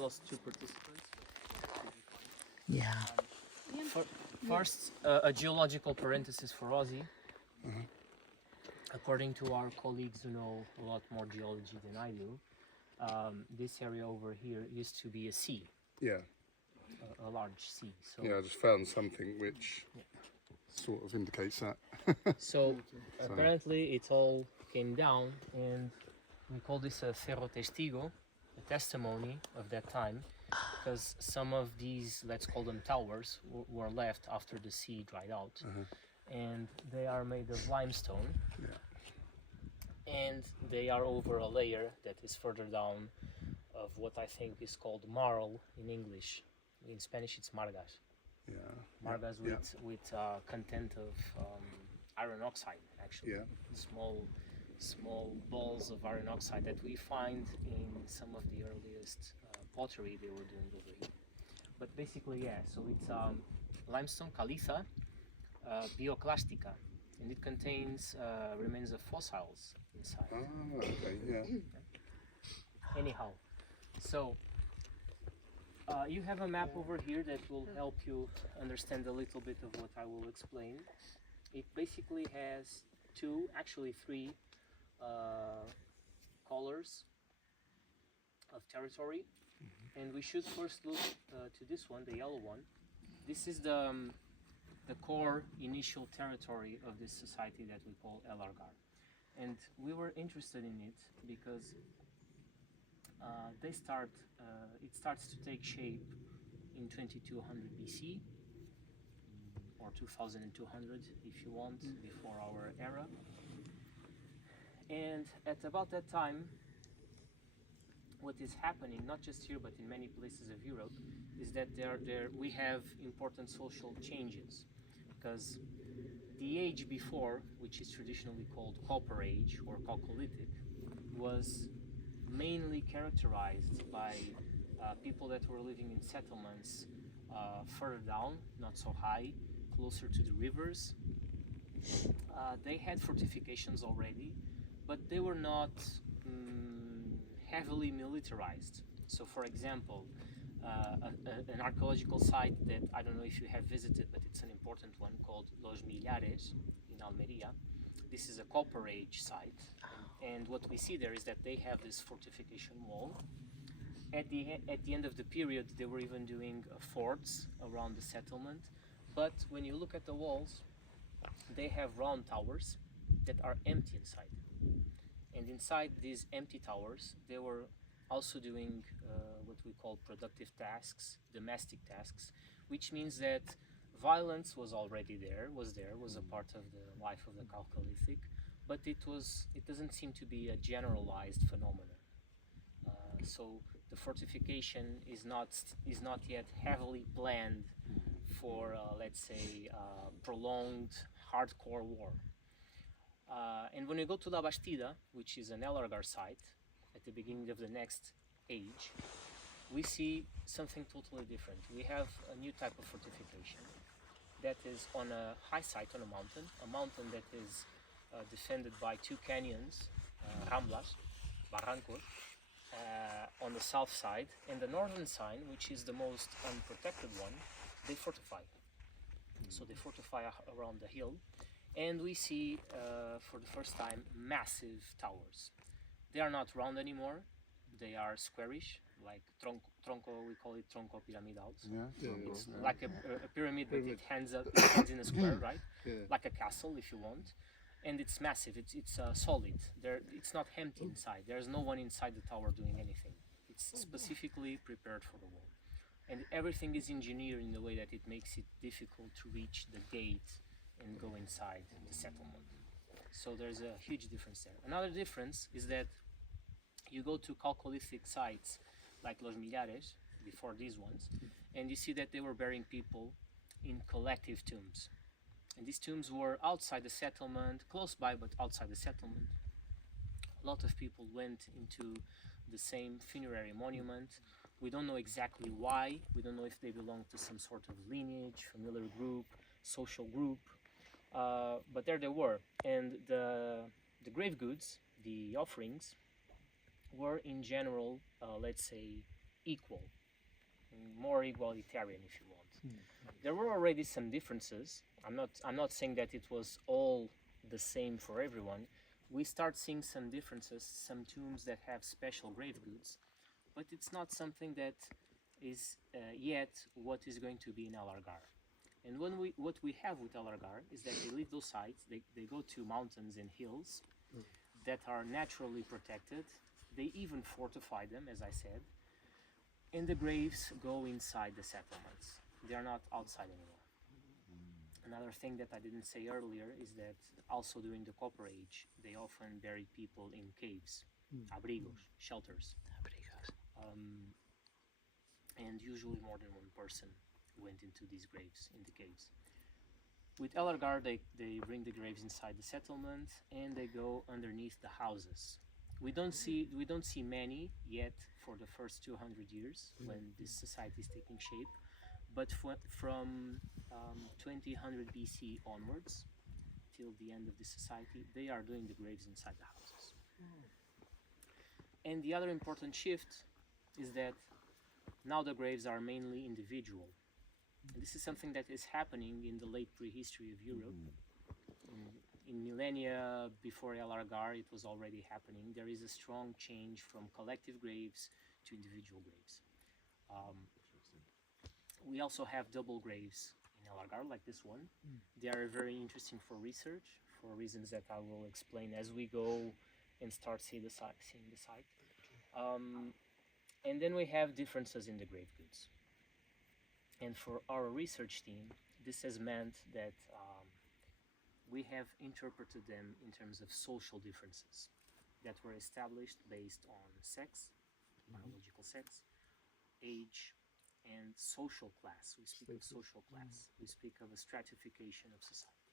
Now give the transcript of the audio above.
lost two participants. Yeah. First, a geological parenthesis for Ozzy. According to our colleagues who know a lot more geology than I do, this area over here used to be a sea. Yeah. A large sea. So Yeah, I just found something which sort of indicates that. So apparently it all came down, and we call this a ferro testigo, a testimony of that time, because some of these, let's call them towers, were left after the sea dried out, and they are made of limestone, and they are over a layer that is further down of what I think is called marl in English. In Spanish it's margas. Yeah. Margas with content of iron oxide, actually. Yeah. Small balls of iron oxide that we find in some of the earliest pottery they were doing over here. But basically, yeah, so it's limestone caliza bioclastica, and it contains remains of fossils inside. Ah, okay, yeah. Anyhow, so you have a map over here that will help you understand a little bit of what I will explain. It basically has two, actually three colors of territory, and we should first look to this one, the yellow one. This is the core initial territory of this society that we call El Argar, and we were interested in it because it starts to take shape in 2200 BC or 2200 if you want, before our era. And at about that time, what is happening, not just here but in many places of Europe, is that we have important social changes, because the age before, which is traditionally called Copper Age or Chalcolithic, was mainly characterized by people that were living in settlements further down, not so high, closer to the rivers. They had fortifications already, but they were not heavily militarized. So, for example, an archaeological site that I don't know if you have visited, but it's an important one, called Los Millares in Almeria. This is a Copper Age site, and what we see there is that they have this fortification wall. At the end of the period, they were even doing forts around the settlement. But when you look at the walls, they have round towers that are empty inside. And inside these empty towers, they were also doing what we call productive tasks, domestic tasks, which means that violence was already there, was a part of the life of the Chalcolithic, but it doesn't seem to be a generalized phenomenon. So the fortification is not yet heavily planned for, let's say, prolonged hardcore war. And when you go to La Bastida, which is an El Argar site, at the beginning of the next age, we see something totally different. We have a new type of fortification that is on a high site, on a mountain that is defended by two canyons, Ramblas, Barrancos, on the south side, and the northern side, which is the most unprotected one, they fortify. So they fortify around the hill, and we see for the first time massive towers. They are not round anymore, they are squarish, like tronco, we call it tronco piramidal. So it's like a pyramid, but it ends in a square, right? Like a castle, if you want. And it's massive, it's solid. It's not empty inside. There's no one inside the tower doing anything. It's specifically prepared for the wall. And everything is engineered in a way that it makes it difficult to reach the gate and go inside the settlement. So there's a huge difference there. Another difference is that you go to Chalcolithic sites like Los Millares, before these ones, and you see that they were burying people in collective tombs. And these tombs were outside the settlement, close by, but outside the settlement. A lot of people went into the same funerary monument. We don't know exactly why. We don't know if they belong to some sort of lineage, familiar group, social group. But there they were. And the grave goods, the offerings, were in general, let's say, equal, more egalitarian, if you want. There were already some differences. I'm not saying that it was all the same for everyone. We start seeing some differences, some tombs that have special grave goods, but it's not something that is yet what is going to be in Alargar. And what we have with Alargar is that they leave those sites, they go to mountains and hills that are naturally protected. They even fortify them, as I said, and the graves go inside the settlements. They are not outside anymore. Another thing that I didn't say earlier is that also during the Copper Age, they often buried people in caves, abrigos, shelters. And usually more than one person went into these graves, in the caves. With Elargar, they bring the graves inside the settlement and they go underneath the houses. We don't see many yet for the first 200 years when this society is taking shape, but from 2000 BC onwards till the end of the society, they are doing the graves inside the houses. And the other important shift is that now the graves are mainly individual. And this is something that is happening in the late prehistory of Europe. In millennia before Elargar, it was already happening. There is a strong change from collective graves to individual graves. We also have double graves in Elargar, like this one. They are very interesting for research, for reasons that I will explain as we go and start seeing the site. And then we have differences in the grave goods. And for our research team, this has meant that we have interpreted them in terms of social differences that were established based on sex, biological sex, age, and social class. We speak of social class. We speak of a stratification of society.